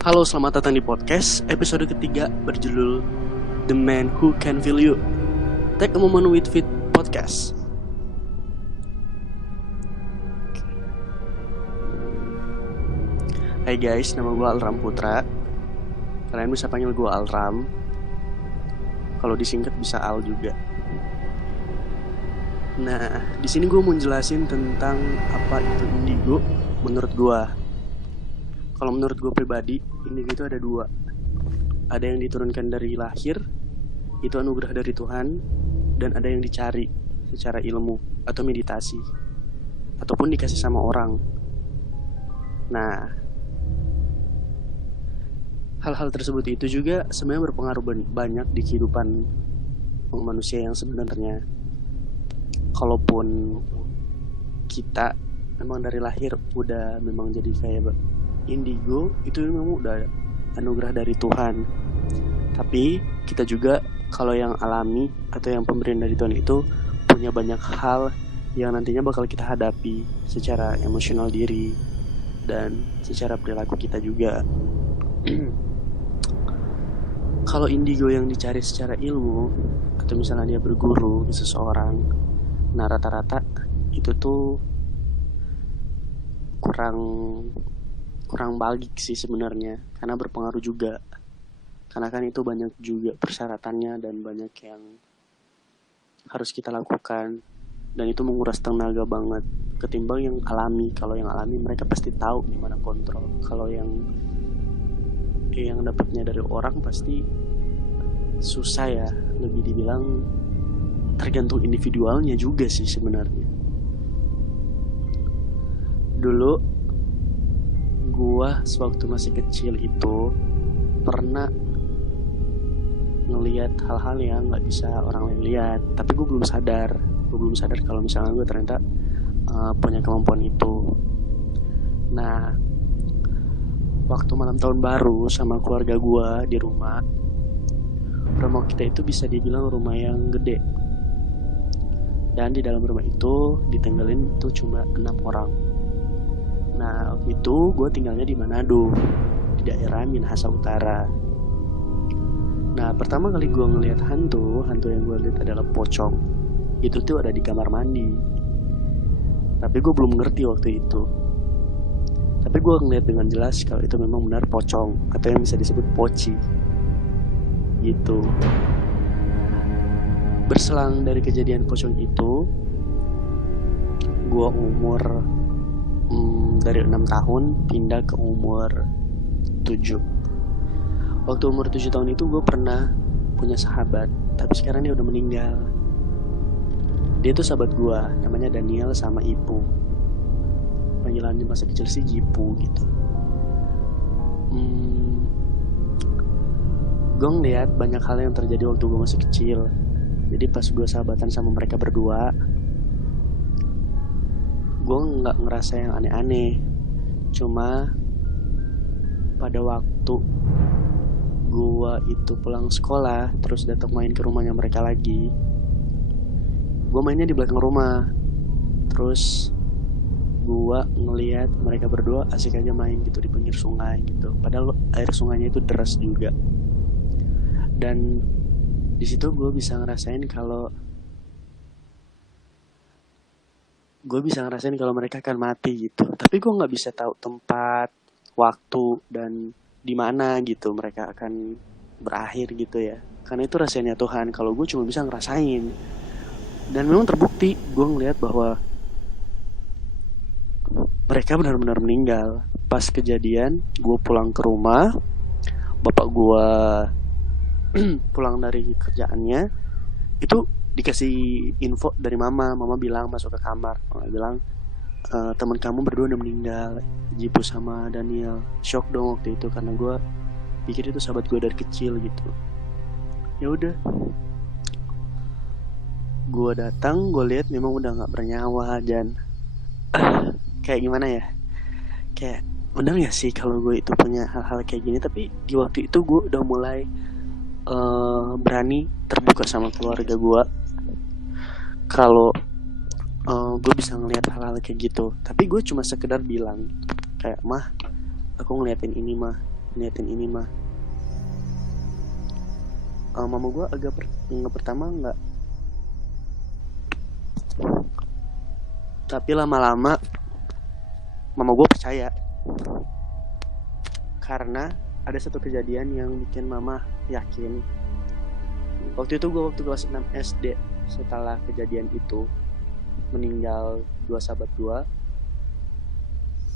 Halo, selamat datang di podcast episode ketiga berjudul The Man Who Can Feel You. Take a moment with Fit Podcast. Hai guys, nama gue Alram Putra. Kalian bisa panggil gue Alram. Kalau disingkat bisa Al juga. Nah, di sini gue mau jelasin tentang apa itu indigo menurut gue. Kalau menurut gue pribadi, indigo itu ada dua. Ada yang diturunkan dari lahir, itu anugerah dari Tuhan, dan ada yang dicari secara ilmu atau meditasi, ataupun dikasih sama orang. Nah, hal-hal tersebut itu juga sebenarnya berpengaruh banyak di kehidupan manusia yang sebenarnya. Kalaupun kita memang dari lahir udah memang jadi kayak indigo, itu memang udah anugerah dari Tuhan. Tapi kita juga kalau yang alami atau yang pemberian dari Tuhan itu punya banyak hal yang nantinya bakal kita hadapi secara emosional diri dan secara perilaku kita juga. Kalau indigo yang dicari secara ilmu atau misalnya dia berguru ke seseorang, nah rata-rata itu tuh kurang baik sih sebenarnya, karena berpengaruh juga. Karena kan itu banyak juga persyaratannya dan banyak yang harus kita lakukan, dan itu menguras tenaga banget ketimbang yang alami. Kalau yang alami mereka pasti tahu gimana kontrol. Kalau yang dapatnya dari orang pasti susah ya, lebih dibilang tergantung individualnya juga sih sebenarnya. Dulu gua sewaktu masih kecil itu pernah ngelihat hal-hal yang nggak bisa orang lain lihat, tapi gue belum sadar kalau misalnya gue ternyata punya kemampuan itu. Nah, waktu malam tahun baru sama keluarga gue di rumah kita itu bisa dibilang rumah yang gede, dan di dalam rumah itu ditenggelin tuh cuma 6 orang. Nah, waktu itu gue tinggalnya di Manado, di daerah Minahasa Utara. Nah, pertama kali gue ngelihat hantu yang gue lihat adalah pocong. Itu tuh ada di kamar mandi. Tapi gue belum ngerti waktu itu. Tapi gue ngelihat dengan jelas kalau itu memang benar pocong, atau yang bisa disebut poci. Gitu. Berselang dari kejadian pocong itu, gue umur dari 6 tahun pindah ke umur 7. Waktu umur 7 tahun itu gue pernah punya sahabat, tapi sekarang dia udah meninggal. Dia tuh sahabat gue, namanya Daniel sama Ipu. Panggilannya masa kecil sih Jipu gitu. Gue ngeliat banyak hal yang terjadi waktu gue masih kecil. Jadi pas gue sahabatan sama mereka berdua, gue gak ngerasa yang aneh-aneh. Cuma pada waktu gue itu pulang sekolah terus datang main ke rumahnya mereka lagi, gue mainnya di belakang rumah. Terus gue ngelihat mereka berdua asik aja main gitu di pinggir sungai gitu, padahal air sungainya itu deras juga. Dan di situ gue bisa ngerasain kalau mereka akan mati gitu. Tapi gue nggak bisa tahu tempat, waktu, dan di mana gitu mereka akan berakhir gitu ya. Karena itu rahasianya Tuhan. Kalau gue cuma bisa ngerasain. Dan memang terbukti, gue ngeliat bahwa mereka benar-benar meninggal. Pas kejadian, gue pulang ke rumah, bapak gue pulang dari kerjaannya, itu dikasih info dari mama bilang masuk ke kamar, mama bilang teman kamu berdua udah meninggal, Jipu sama Daniel. Shock dong waktu itu, karena gue pikir itu sahabat gue dari kecil gitu. Ya udah, gue datang, gue lihat memang udah nggak bernyawa. Dan kayak gimana ya, kayak bener ya sih kalau gue itu punya hal-hal kayak gini. Tapi di waktu itu gue udah mulai berani terbuka sama keluarga gue kalau gue bisa ngelihat hal-hal kayak gitu. Tapi gue cuma sekedar bilang kayak, mah, aku ngeliatin ini mah. niatin ini mah. Mama gue agak pertama nggak, tapi lama-lama mama gue percaya, karena ada satu kejadian yang bikin mama yakin. Waktu kelas 6 SD, setelah kejadian itu meninggal dua sahabat gue.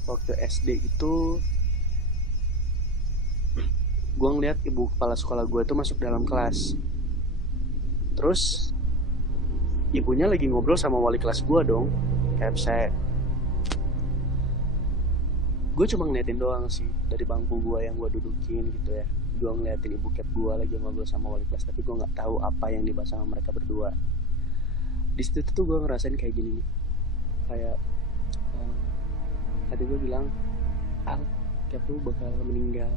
Waktu SD itu gue ngeliat ibu kepala sekolah gue tuh masuk dalam kelas. Terus ibunya lagi ngobrol sama wali kelas gue dong. Kayak saya, gue cuma ngeliatin doang sih dari bangku gue yang gue dudukin gitu ya. Gue ngeliatin ibu cap gue lagi ngobrol sama wali kelas, tapi gue nggak tahu apa yang dibahas sama mereka berdua. Di situ tuh gue ngerasain kayak gini nih, kayak tadi gue bilang, Al, cap lu bakal meninggal.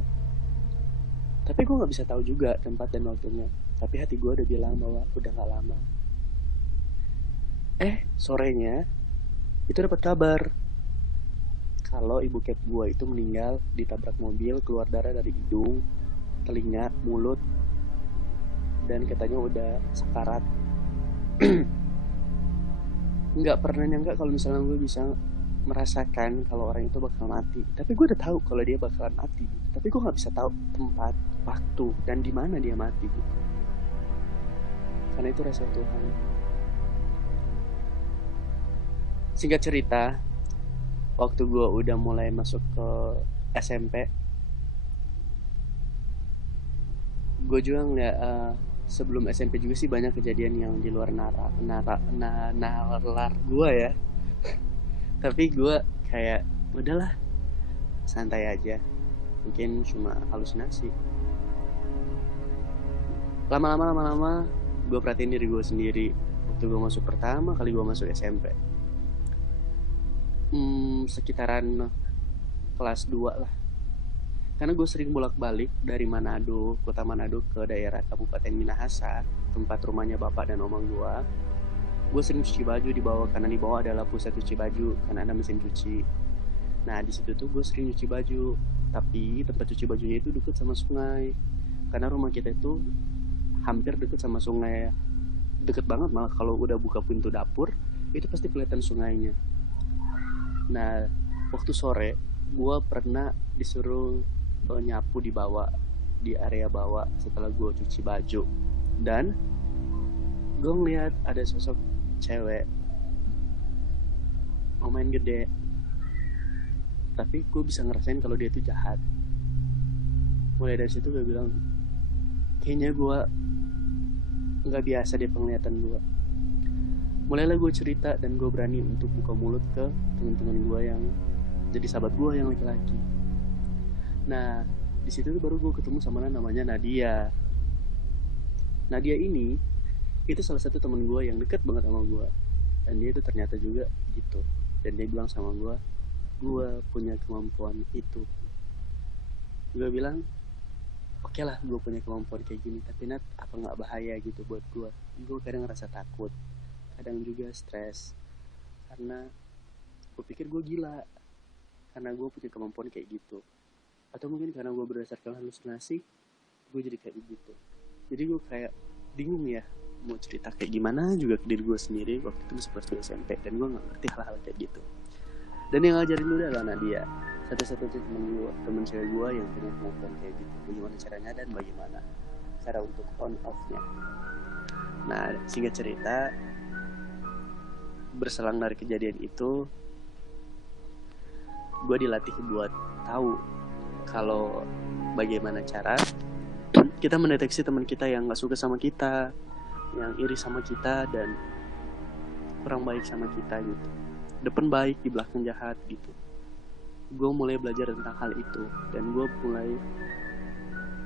Tapi gue nggak bisa tahu juga tempat dan waktunya. Tapi hati gue udah bilang bahwa udah nggak lama. Sorenya itu dapat kabar kalau ibu cap gue itu meninggal ditabrak mobil, keluar darah dari hidung, telinga, mulut, dan katanya udah sekarat. Nggak pernah nyangka kalau misalnya gue bisa merasakan kalau orang itu bakal mati. Tapi gue udah tahu kalau dia bakalan mati. Tapi gue nggak bisa tahu tempat, waktu, dan di mana dia mati gitu. Karena itu rasa Tuhan. Singkat cerita, waktu gue udah mulai masuk ke SMP, gue juga ngeliat sebelum SMP juga sih banyak kejadian yang di luar nalar gue ya. Tapi gue kayak udahlah, santai aja, mungkin cuma halusinasi. Lama-lama gue perhatiin diri gue sendiri. Waktu gue masuk pertama kali gue masuk SMP, sekitaran kelas 2 lah. Karena gue sering bolak-balik dari Manado, kota Manado, ke daerah Kabupaten Minahasa, tempat rumahnya bapak dan omang gue. Gue sering cuci baju di bawah, karena di bawah adalah pusat cuci baju, karena ada mesin cuci. Nah di situ tuh gue sering cuci baju, tapi tempat cuci bajunya itu deket sama sungai. Karena rumah kita itu hampir deket sama sungai, deket banget malah. Kalau udah buka pintu dapur itu pasti kelihatan sungainya. Nah waktu sore gue pernah disuruh nyapu di bawah, di area bawah setelah gue cuci baju. Dan gue ngeliat ada sosok cewek lumayan gede, tapi gue bisa ngerasain kalau dia tuh jahat. Mulai dari situ gue bilang, kayaknya gue nggak biasa deh penglihatan gue. Mulailah gue cerita dan gue berani untuk buka mulut ke teman-teman gue yang jadi sahabat gue yang laki-laki. Nah di situ tuh baru gue ketemu sama namanya Nadia. Nadia ini itu salah satu teman gue yang deket banget sama gue, dan dia itu ternyata juga gitu. Dan dia bilang sama gue punya kemampuan itu. Gue bilang, oke lah, gue punya kemampuan kayak gini, tapi Nat, apa nggak bahaya gitu buat gue? Gue kadang ngerasa takut, kadang juga stres, karena gue pikir gue gila karena gue punya kemampuan kayak gitu. Atau mungkin karena gue berdasarkan halusinasi, gue jadi kayak begitu. Jadi gue kayak bingung ya, mau cerita kayak gimana juga ke diri gue sendiri. Waktu itu masih kelas 2 SMP, dan gue gak ngerti hal-hal kayak gitu. Dan yang ngajarin gue adalah Nadia, satu-satunya temen cewek gue yang punya kemampuan kayak gitu. Bagaimana caranya dan bagaimana cara untuk on off-nya. Nah singkat cerita, berselang dari kejadian itu, gue dilatih buat tahu kalau bagaimana cara kita mendeteksi teman kita yang gak suka sama kita, yang iri sama kita, dan kurang baik sama kita gitu. Depan baik, di belakang jahat gitu. Gue mulai belajar tentang hal itu, dan gue mulai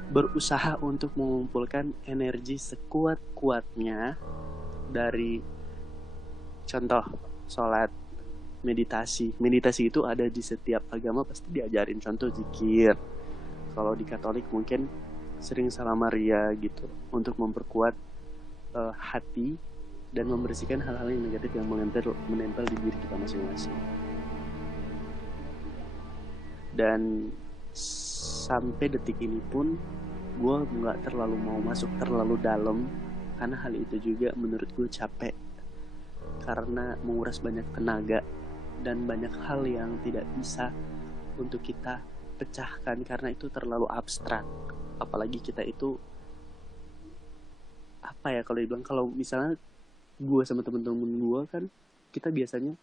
berusaha untuk mengumpulkan energi sekuat-kuatnya dari contoh sholat, meditasi. Meditasi itu ada di setiap agama, pasti diajarin. Contoh zikir. Kalau di Katolik mungkin sering Salam Maria gitu, untuk memperkuat hati dan membersihkan hal-hal yang negatif yang menempel di diri kita masing-masing. Dan Sampai detik ini pun gue nggak terlalu mau masuk terlalu dalam, karena hal itu juga menurut gue capek, karena menguras banyak tenaga dan banyak hal yang tidak bisa untuk kita pecahkan karena itu terlalu abstrak. Apalagi kita itu apa ya, kalau dibilang, kalau misalnya gue sama temen-temen gue kan, kita biasanya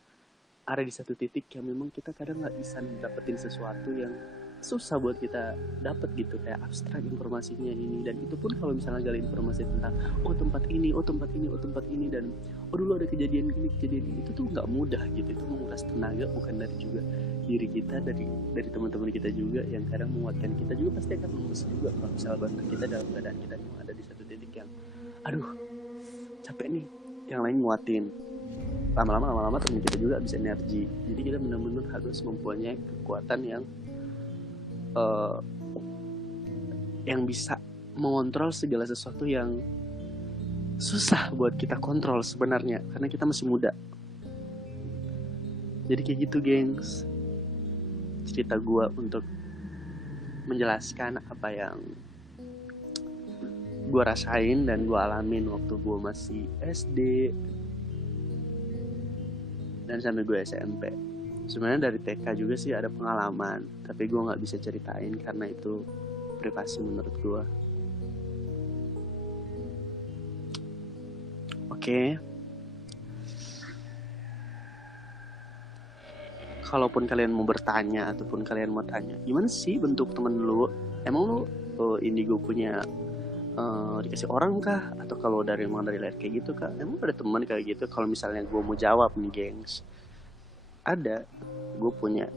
ada di satu titik yang memang kita kadang nggak bisa dapetin sesuatu yang susah buat kita dapet gitu, kayak abstrak informasinya ini. Dan itu pun kalau misalnya gali informasi tentang oh tempat ini, oh tempat ini, oh tempat ini, dan oh dulu ada kejadian ini, kejadian ini, itu tuh nggak mudah gitu. Itu menguras tenaga, bukan dari juga diri kita, dari teman-teman kita juga yang kadang menguatkan kita juga pasti akan lemes juga kalau misalnya bantu kita dalam keadaan kita ada di satu titik yang aduh capek nih, yang lain nguatin. Lama-lama teman kita juga bisa energi. Jadi kita benar-benar harus mempunyai kekuatan yang bisa mengontrol segala sesuatu yang susah buat kita kontrol sebenarnya, karena kita masih muda. Jadi kayak gitu gengs, cerita gue untuk menjelaskan apa yang gue rasain dan gue alamin waktu gue masih SD dan sampai gue SMP. Sebenarnya dari TK juga sih ada pengalaman, tapi gue nggak bisa ceritain karena itu privasi menurut gue. Oke. Kalaupun kalian mau bertanya ataupun kalian mau tanya, gimana sih bentuk temen lu? Emang lu indigo punya dikasih orang kah? Atau kalau dari lahir kayak gitu kah? Emang ada teman kayak gitu? Kalau misalnya gue mau jawab nih gengs, ada, gue punya.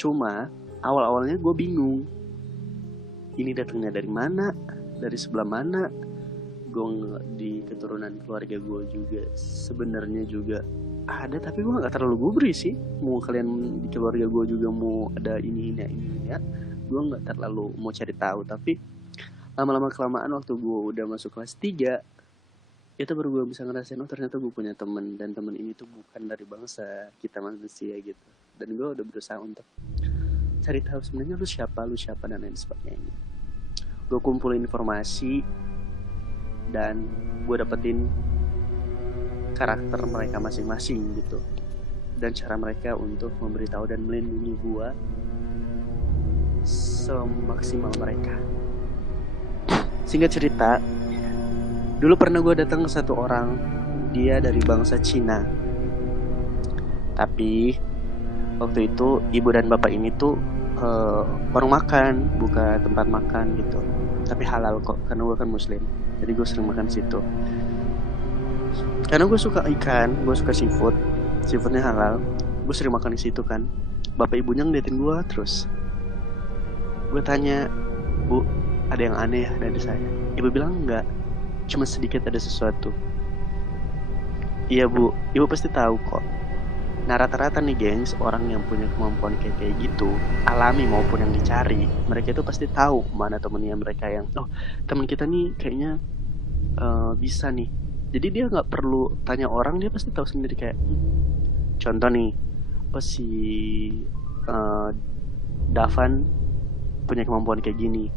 Cuma awal-awalnya gue bingung, ini datangnya dari mana, dari sebelah mana. Gue di keturunan keluarga gue juga sebenarnya juga ada, tapi gue nggak terlalu gubris sih. Mau kalian di keluarga gue juga mau ada ini ya, gue nggak terlalu mau cari tahu. Tapi lama-lama kelamaan waktu gue udah masuk kelas 3, itu baru gue bisa ngerasain, oh ternyata gue punya temen, dan temen ini tuh bukan dari bangsa kita manusia gitu. Dan gue udah berusaha untuk cari tahu sebenarnya lu siapa dan lain sebagainya. Gue kumpulin informasi dan gue dapetin karakter mereka masing-masing gitu, dan cara mereka untuk memberitahu dan melindungi gue semaksimal mereka. Singkat cerita, dulu pernah gue datang ke satu orang, dia dari bangsa Cina. Tapi waktu itu ibu dan bapak ini tuh warung makan, buka tempat makan gitu. Tapi halal kok, karena gue kan muslim. Jadi gue sering makan situ. Karena gue suka ikan, gue suka seafoodnya halal. Gue sering makan di situ kan. Bapak ibunya ngeliatin gue terus. Gue tanya, Bu, ada yang aneh ya dari saya? Ibu bilang enggak, cuma sedikit ada sesuatu. Iya Bu, ibu pasti tahu kok. Nah rata-rata nih gengs, orang yang punya kemampuan kayak gitu, alami maupun yang dicari, mereka itu pasti tahu mana temennya mereka yang, oh teman kita nih kayaknya bisa nih. Jadi dia nggak perlu tanya orang, dia pasti tahu sendiri. Kayak contoh nih, oh si Davan punya kemampuan kayak gini,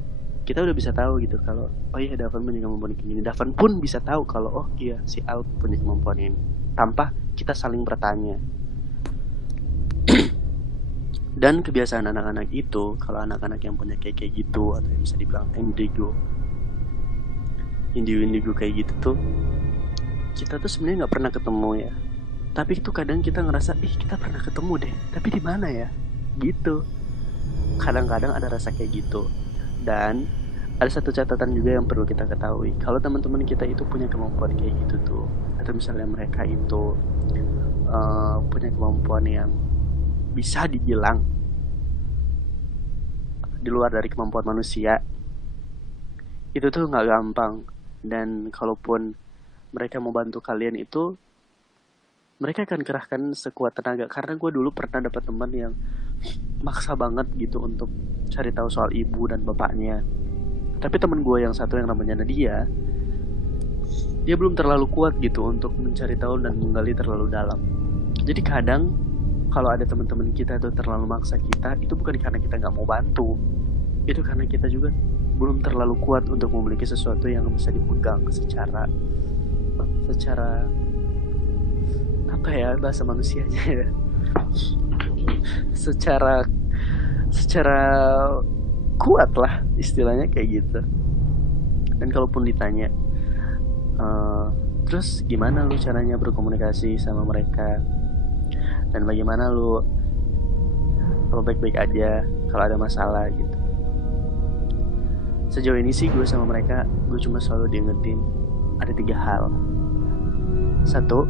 kita udah bisa tahu gitu kalau oh iya Davan punya kemampuan kayak gini. Davan pun bisa tahu kalau oh iya si Al punya kemampuan ini, tanpa kita saling bertanya. Dan kebiasaan anak-anak itu, kalau anak-anak yang punya kayak gitu, atau yang bisa dibilang indigo kayak gitu tuh, kita tuh sebenarnya nggak pernah ketemu ya. Tapi itu kadang kita ngerasa, kita pernah ketemu deh, tapi di mana ya? Gitu. Kadang-kadang ada rasa kayak gitu. Dan ada satu catatan juga yang perlu kita ketahui. Kalau teman-teman kita itu punya kemampuan kayak gitu tuh, atau misalnya mereka itu punya kemampuan yang bisa dibilang di luar dari kemampuan manusia, itu tuh nggak gampang. Dan kalaupun mereka mau bantu kalian itu, mereka akan kerahkan sekuat tenaga. Karena gue dulu pernah dapat teman yang maksa banget gitu untuk cari tahu soal ibu dan bapaknya. Tapi teman gue yang satu yang namanya Nadia, dia belum terlalu kuat gitu untuk mencari tahu dan menggali terlalu dalam. Jadi kadang kalau ada teman-teman kita tuh terlalu maksa kita, itu bukan karena kita nggak mau bantu, itu karena kita juga belum terlalu kuat untuk memiliki sesuatu yang bisa dipegang secara secara apa ya bahasa manusianya ya, secara secara kuat lah istilahnya kayak gitu. Dan kalaupun ditanya terus gimana lu caranya berkomunikasi sama mereka, dan bagaimana lu kalau baik-baik aja kalau ada masalah gitu, sejauh ini sih gue sama mereka, gue cuma selalu diingetin ada 3 hal. Satu,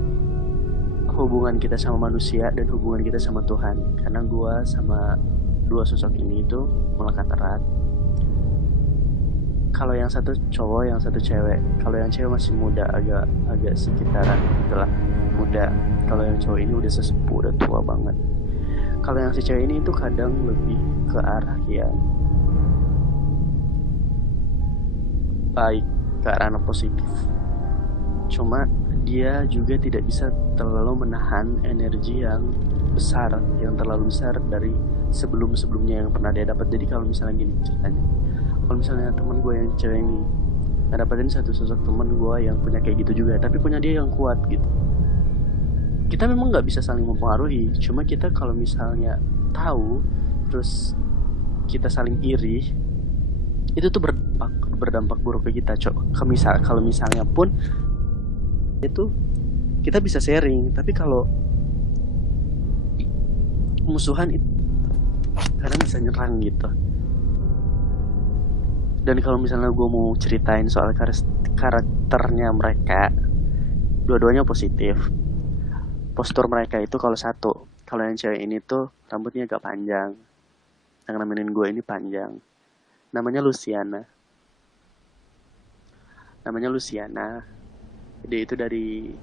hubungan kita sama manusia dan hubungan kita sama Tuhan, karena gue sama dua sosok ini itu melekat erat. Kalau yang satu cowok, yang satu cewek. Kalau yang cewek masih muda, agak sekitaran itulah muda. Kalau yang cowok ini udah sesepuh, udah tua banget. Kalau yang si cewek ini itu kadang lebih ke arah yang baik, ke arah yang positif. Cuma dia juga tidak bisa terlalu menahan energi yang besar, yang terlalu besar dari sebelum-sebelumnya yang pernah dia dapat. Jadi kalau misalnya gini ceritanya, kalau misalnya teman gue yang cewek ini dapetin satu sosok teman gue yang punya kayak gitu juga, tapi punya dia yang kuat gitu, kita memang nggak bisa saling mempengaruhi. Cuma kita kalau misalnya tahu terus kita saling iri, itu tuh berdampak buruk ke kita, kalau misalnya pun itu kita bisa sharing. Tapi kalau musuhan itu kadang bisa nyerang gitu. Dan kalau misalnya gue mau ceritain soal karakternya mereka, dua-duanya positif. Postur mereka itu kalau yang cewek ini tuh rambutnya agak panjang, yang nemenin gue ini panjang, namanya Luciana. Dia itu dari,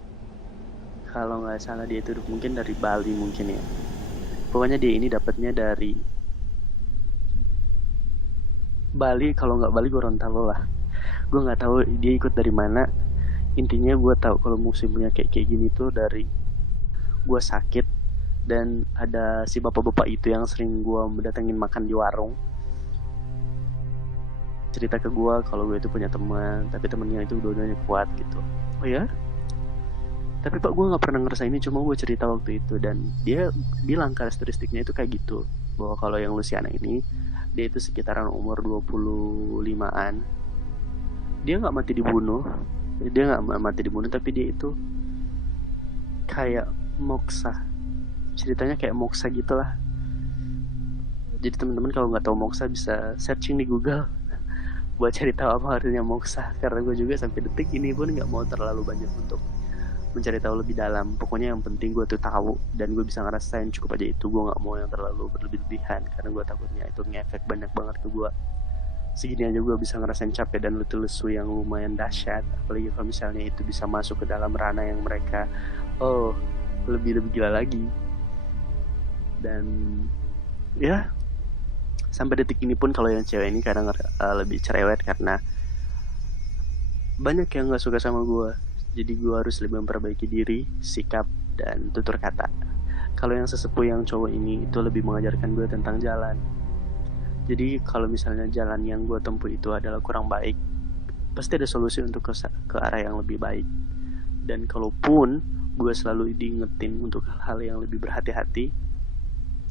kalau nggak salah dia itu mungkin dari Bali mungkin ya. Pokoknya dia ini dapatnya dari Bali, kalau nggak Bali Gorontalo lah. Gue nggak tahu dia ikut dari mana. Intinya gue tahu kalau musimnya kayak gini tuh dari gue sakit, dan ada si bapak-bapak itu yang sering gue mendatengin makan di warung, cerita ke gue kalau gue itu punya teman, tapi temennya itu dua-duanya kuat gitu. Oh ya? Tapi pak, gue nggak pernah ngerasain ini, cuma gue cerita waktu itu, dan dia bilang karakteristiknya itu kayak gitu, bahwa kalau yang Luciana ini, dia itu sekitaran umur 25-an. Dia nggak mati dibunuh, tapi dia itu kayak moksa. Ceritanya kayak moksa gitulah. Jadi teman-teman kalau nggak tahu moksa bisa searching di Google buat cari tahu apa artinya moksa. Karena gue juga sampai detik ini pun nggak mau terlalu banyak untuk mencari tahu lebih dalam. Pokoknya yang penting gue tuh tahu dan gue bisa ngerasain, cukup aja itu. Gue nggak mau yang terlalu berlebihan karena gue takutnya itu ngefek banyak banget ke gue. Segini aja gue bisa ngerasain capek dan lesu yang lumayan dahsyat, apalagi kalau misalnya itu bisa masuk ke dalam ranah yang mereka lebih gila lagi. Dan ya sampai detik ini pun kalau yang cewek ini kadang lebih cerewet karena banyak yang nggak suka sama gue. Jadi gue harus lebih memperbaiki diri, sikap, dan tutur kata. Kalau yang sesepuh yang cowok ini itu lebih mengajarkan gue tentang jalan. Jadi kalau misalnya jalan yang gue tempuh itu adalah kurang baik, pasti ada solusi untuk ke arah yang lebih baik. Dan kalaupun gue selalu diingetin untuk hal-hal yang lebih berhati-hati,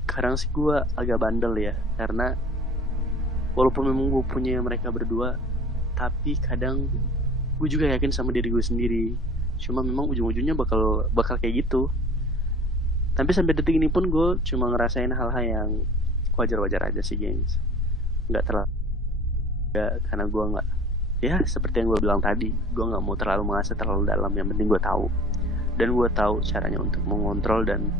kadang sih gue agak bandel ya, karena walaupun memang gue punya mereka berdua, tapi kadang gue juga yakin sama diri gue sendiri. Cuma memang ujung-ujungnya bakal kayak gitu. Tapi sampai detik ini pun gue cuma ngerasain hal-hal yang wajar-wajar aja sih, gengs. Nggak terlalu, karena gue nggak, ya seperti yang gue bilang tadi, gue nggak mau terlalu mengasah terlalu dalam. Yang penting gue tahu, dan gue tahu caranya untuk mengontrol dan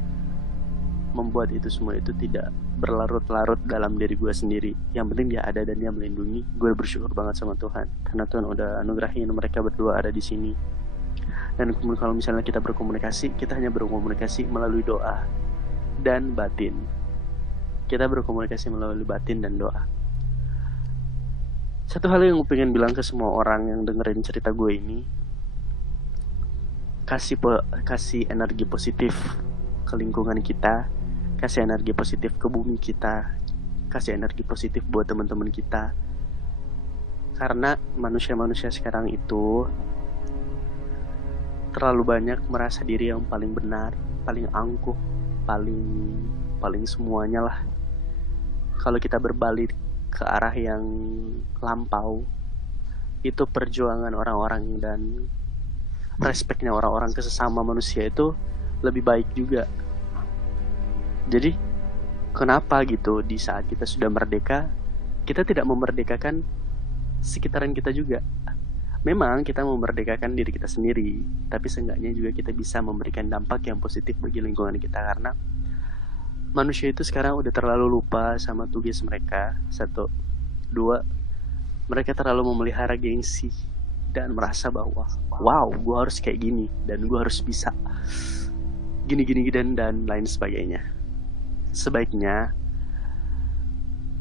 membuat itu semua itu tidak berlarut-larut dalam diri gue sendiri. Yang penting dia ada dan dia melindungi. Gue bersyukur banget sama Tuhan karena Tuhan udah anugerahin mereka berdua ada di sini. Dan kalau misalnya kita berkomunikasi, kita hanya berkomunikasi melalui doa dan batin. Kita berkomunikasi melalui batin dan doa. Satu hal yang gue pengen bilang ke semua orang yang dengerin cerita gue ini, kasih energi positif ke lingkungan kita, kasih energi positif ke bumi kita, kasih energi positif buat teman-teman kita. Karena manusia-manusia sekarang itu terlalu banyak merasa diri yang paling benar, paling angkuh, paling paling semuanya lah. Kalau kita berbalik ke arah yang lampau, itu perjuangan orang-orang dan respeknya orang-orang ke sesama manusia itu lebih baik juga. Jadi kenapa gitu di saat kita sudah merdeka, kita tidak memerdekakan sekitaran kita juga? Memang kita memerdekakan diri kita sendiri, tapi seenggaknya juga kita bisa memberikan dampak yang positif bagi lingkungan kita. Karena manusia itu sekarang udah terlalu lupa sama tugas mereka. Satu, dua, mereka terlalu memelihara gengsi dan merasa bahwa wow, gue harus kayak gini dan gue harus bisa gini dan lain sebagainya. Sebaiknya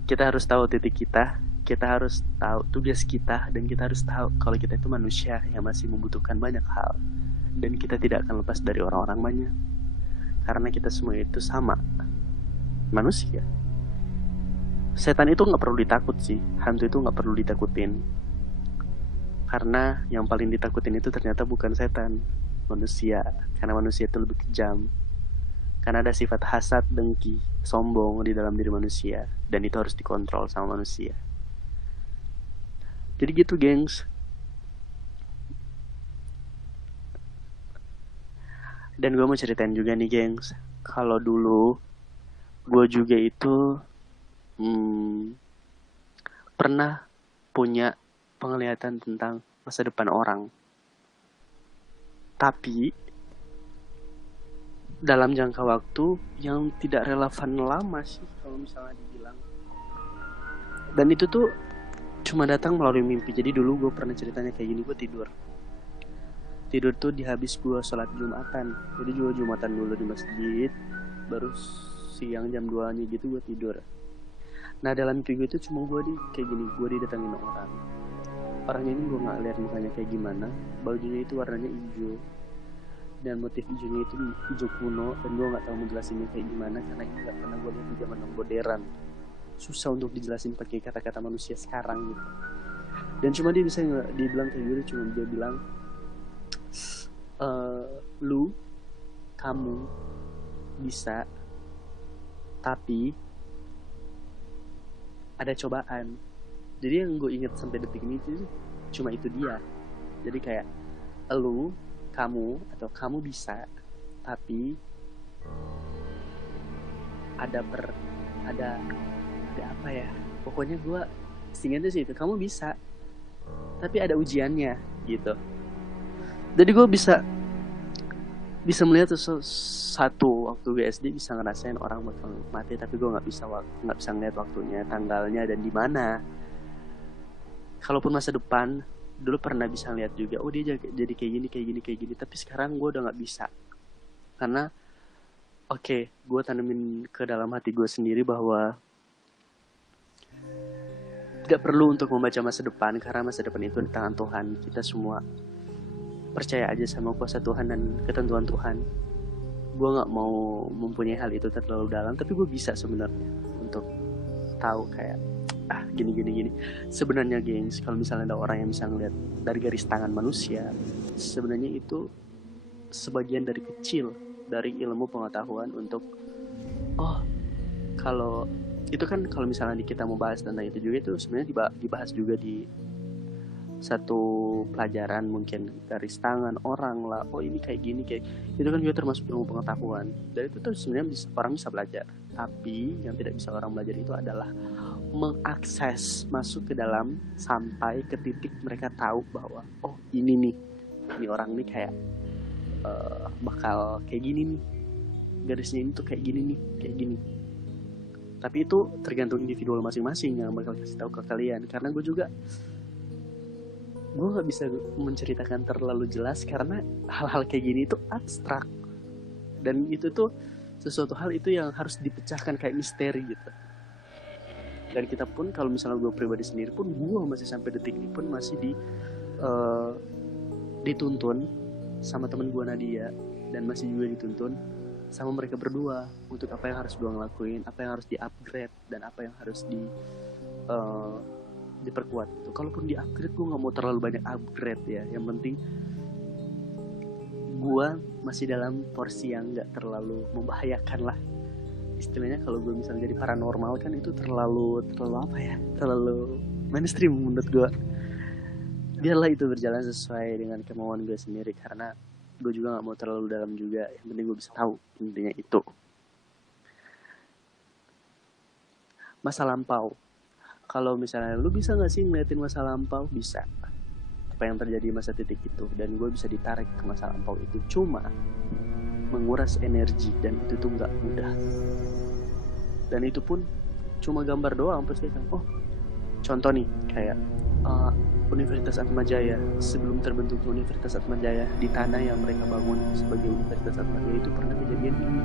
kita harus tahu titik kita harus tahu tugas kita, dan kita harus tahu kalau kita itu manusia yang masih membutuhkan banyak hal, dan kita tidak akan lepas dari orang-orang banyak, karena kita semua itu sama, manusia. Setan itu nggak perlu ditakut sih, hantu itu nggak perlu ditakutin, karena yang paling ditakutin itu ternyata bukan setan, manusia. Karena manusia itu lebih kejam, karena ada sifat hasad, dengki, sombong di dalam diri manusia, dan itu harus dikontrol sama manusia. Jadi gitu, gengs. Dan gue mau ceritain juga nih, gengs. Kalau dulu gue juga itu pernah punya penglihatan tentang masa depan orang. Tapi dalam jangka waktu yang tidak relevan lama sih kalau misalnya dibilang. Dan itu tuh cuma datang melalui mimpi. Jadi dulu gue pernah ceritanya kayak gini, gue tidur tuh di habis gue sholat Jumatan. Jadi gue Jumatan dulu di masjid, baru siang jam 2-nya gitu gue tidur. Nah dalam mimpi gue itu cuma gue kayak gini, gue didatengin orang. Orangnya ini gue gak lihat mukanya kayak gimana, bajunya itu warnanya hijau, dan motif hijaunya itu hijau kuno, dan gue gak tahu menjelasinnya kayak gimana karena ini gak pernah gue lihat di zaman modern. Susah untuk dijelasin pakai kata-kata manusia sekarang gitu. Dan cuma dia bisa dibilang kayak gitu, cuma dia bilang, kamu bisa, tapi ada cobaan. Jadi yang gue inget sampai detik ini tuh cuma itu dia. Jadi kayak kamu atau kamu bisa, tapi ada apa ya? Pokoknya gue ingetnya sih itu, kamu bisa, tapi ada ujiannya gitu. Jadi gue bisa melihat satu waktu gue SD bisa ngerasain orang bakal mati, tapi gue nggak bisa ngeliat waktunya, tanggalnya, dan di mana. Kalaupun masa depan dulu pernah bisa lihat juga, oh dia jadi kayak gini, tapi sekarang gue udah nggak bisa. Karena gue tanemin ke dalam hati gue sendiri bahwa tidak perlu untuk membaca masa depan, karena masa depan itu di tangan Tuhan. Kita semua percaya aja sama kuasa Tuhan dan ketentuan Tuhan. Gue nggak mau mempunyai hal itu terlalu dalam, tapi gue bisa sebenarnya untuk tahu kayak gini. Sebenarnya gengs, kalau misalnya ada orang yang bisa ngeliat dari garis tangan manusia, sebenarnya itu sebagian dari kecil dari ilmu pengetahuan untuk kalau itu kan, kalau misalnya kita mau bahas tentang itu juga, itu sebenarnya dibahas juga di satu pelajaran, mungkin garis tangan orang lah, ini kayak gini, kayak itu kan juga termasuk ilmu pengetahuan, dan itu tuh sebenarnya orang bisa belajar. Tapi yang tidak bisa orang belajar itu adalah mengakses masuk ke dalam sampai ke titik mereka tahu bahwa ini orang nih kayak bakal kayak gini nih, garisnya ini tuh kayak gini. Tapi itu tergantung individual masing-masing yang bakal kasih tahu ke kalian. Karena gue nggak bisa menceritakan terlalu jelas karena hal-hal kayak gini itu abstrak, dan itu tuh sesuatu hal itu yang harus dipecahkan kayak misteri gitu. Dan kita pun, kalau misalnya gue pribadi sendiri pun, gue masih sampai detik ini pun masih dituntun sama temen gue Nadia, dan masih juga dituntun sama mereka berdua untuk apa yang harus gue ngelakuin, apa yang harus di-upgrade, dan apa yang harus uh, diperkuat gitu. Kalaupun di-upgrade, gue nggak mau terlalu banyak upgrade ya. Yang penting gue masih dalam porsi yang nggak terlalu membahayakan lah. Istilahnya kalau gue misalnya jadi paranormal kan itu terlalu apa ya? Terlalu mainstream menurut gue. Biarlah itu berjalan sesuai dengan kemauan gue sendiri, karena gue juga nggak mau terlalu dalam juga. Yang penting gue bisa tahu, intinya itu. Masa lampau, kalau misalnya lu bisa nggak sih ngeliatin masa lampau? Bisa. Apa yang terjadi masa titik itu, dan gue bisa ditarik ke masa lampau itu. Cuma menguras energi, dan itu tuh nggak mudah. Dan itu pun cuma gambar doang pasti kan. Oh, contoh nih kayak Universitas Atmajaya, sebelum terbentuk Universitas Atmajaya, di tanah yang mereka bangun sebagai Universitas Atmajaya itu pernah kejadian ini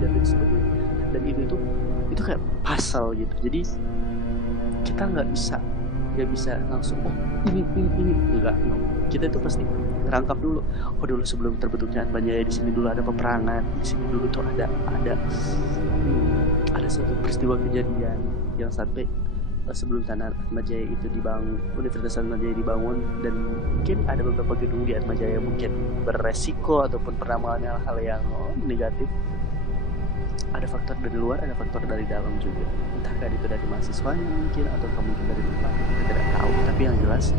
dan lain sebagainya. Dan itu kayak pasal gitu. Jadi kita nggak bisa langsung ini enggak. Kita itu pasti ngerangkap dulu. Oh, dulu sebelum terbentuknya Atmajaya di sini dulu ada peperangan, di sini dulu tuh ada suatu peristiwa kejadian yang sampai sebelum tanah Atmajaya itu dibangun, Universitas Atmajaya dibangun, dan mungkin ada beberapa gedung di Atmajaya mungkin beresiko ataupun pernah mengalami hal-hal yang negatif. Ada faktor dari luar, ada faktor dari dalam juga. Entahkah itu dari mahasiswanya mungkin, atau mungkin dari tempat, kita tidak tahu. Tapi yang jelas,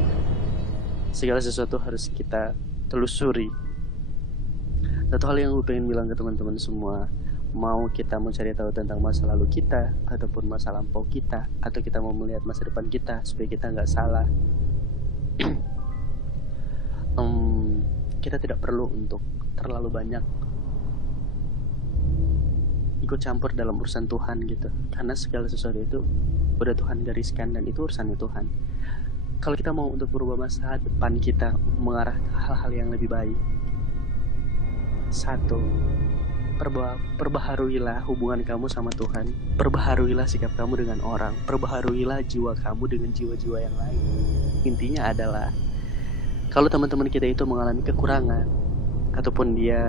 segala sesuatu harus kita telusuri. Satu hal yang gue pengen bilang ke teman-teman semua, mau kita mencari tahu tentang masa lalu kita ataupun masa lampau kita, atau kita mau melihat masa depan kita supaya kita nggak salah, kita tidak perlu untuk terlalu banyak ikut campur dalam urusan Tuhan gitu, karena segala sesuatu itu udah Tuhan gariskan dan itu urusannya Tuhan. Kalau kita mau untuk berubah masa depan kita mengarah ke hal-hal yang lebih baik, satu, perbaharuilah hubungan kamu sama Tuhan, perbaharuilah sikap kamu dengan orang, perbaharuilah jiwa kamu dengan jiwa-jiwa yang lain. Intinya adalah kalau teman-teman kita itu mengalami kekurangan ataupun dia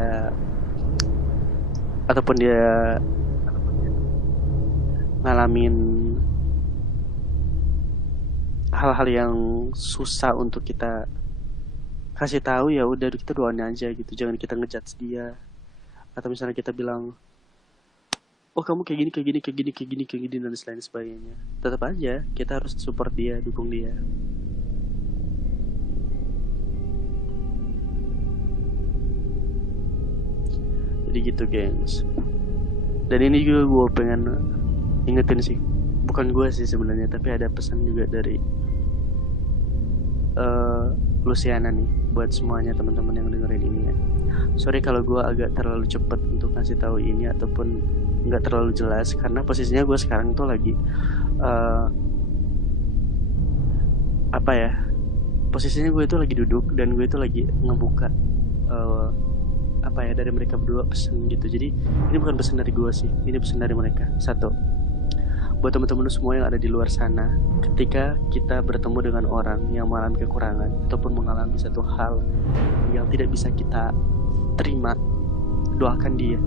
ngalamin hal-hal yang susah untuk kita kasih tahu, ya udah kita doain aja gitu, jangan kita ngejudge dia. Atau misalnya kita bilang, oh kamu kayak gini dan lain sebagainya, tetap aja kita harus support dia, dukung dia. Jadi gitu gengs. Dan ini juga gue pengen ingetin sih, bukan gue sih sebenarnya, tapi ada pesan juga dari Luciana nih buat semuanya teman-teman yang dengerin ini ya. Sorry kalau gue agak terlalu cepet untuk ngasih tahu ini ataupun nggak terlalu jelas, karena posisinya gue sekarang tuh lagi posisinya gue itu lagi duduk dan gue itu lagi ngebuka dari mereka berdua pesan gitu. Jadi ini bukan pesan dari gue sih, ini pesan dari mereka. Satu, buat teman-teman semua yang ada di luar sana, ketika kita bertemu dengan orang yang mengalami kekurangan ataupun mengalami satu hal yang tidak bisa kita terima, doakan dia.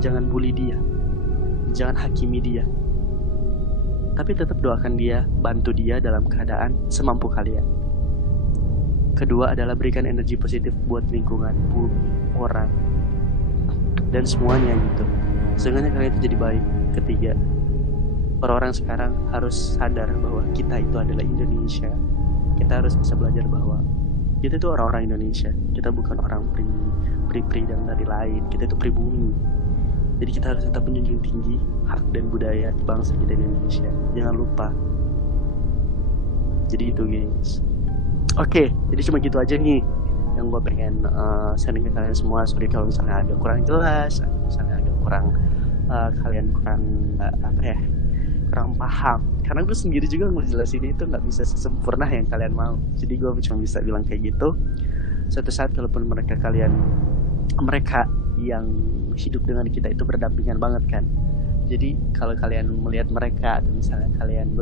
Jangan bully dia, jangan hakimi dia, tapi tetap doakan dia, bantu dia dalam keadaan semampu kalian. Kedua adalah berikan energi positif buat lingkungan, orang, dan semuanya gitu, sehingga kalian itu jadi baik. Ketiga, orang-orang sekarang harus sadar bahwa kita itu adalah Indonesia. Kita harus bisa belajar bahwa kita itu orang-orang Indonesia. Kita bukan orang pri dan dari lain. Kita itu pribumi. Jadi kita harus tetap menjunjung tinggi hak dan budaya bangsa kita Indonesia. Jangan lupa. Jadi itu guys. Oke, jadi cuma gitu aja nih yang gue pengen sharing ke kalian semua. Sorry kalau misalnya agak kurang jelas, misalnya agak kurang kalian kurang kurang paham, karena gue sendiri juga ngejelasin itu nggak bisa sesempurna yang kalian mau. Jadi gue cuma bisa bilang kayak gitu. Suatu saat kalaupun mereka yang hidup dengan kita itu berdampingan banget kan. Jadi kalau kalian melihat mereka, atau misalnya kalian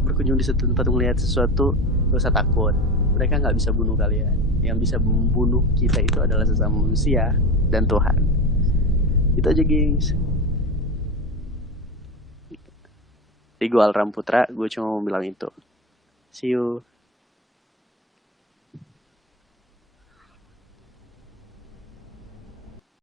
berkunjung di suatu tempat melihat sesuatu, gak usah takut. Mereka nggak bisa bunuh kalian. Yang bisa membunuh kita itu adalah sesama manusia dan Tuhan. Itu aja gengs. Jadi gue Alram Putra, gue cuma mau bilang itu. See you.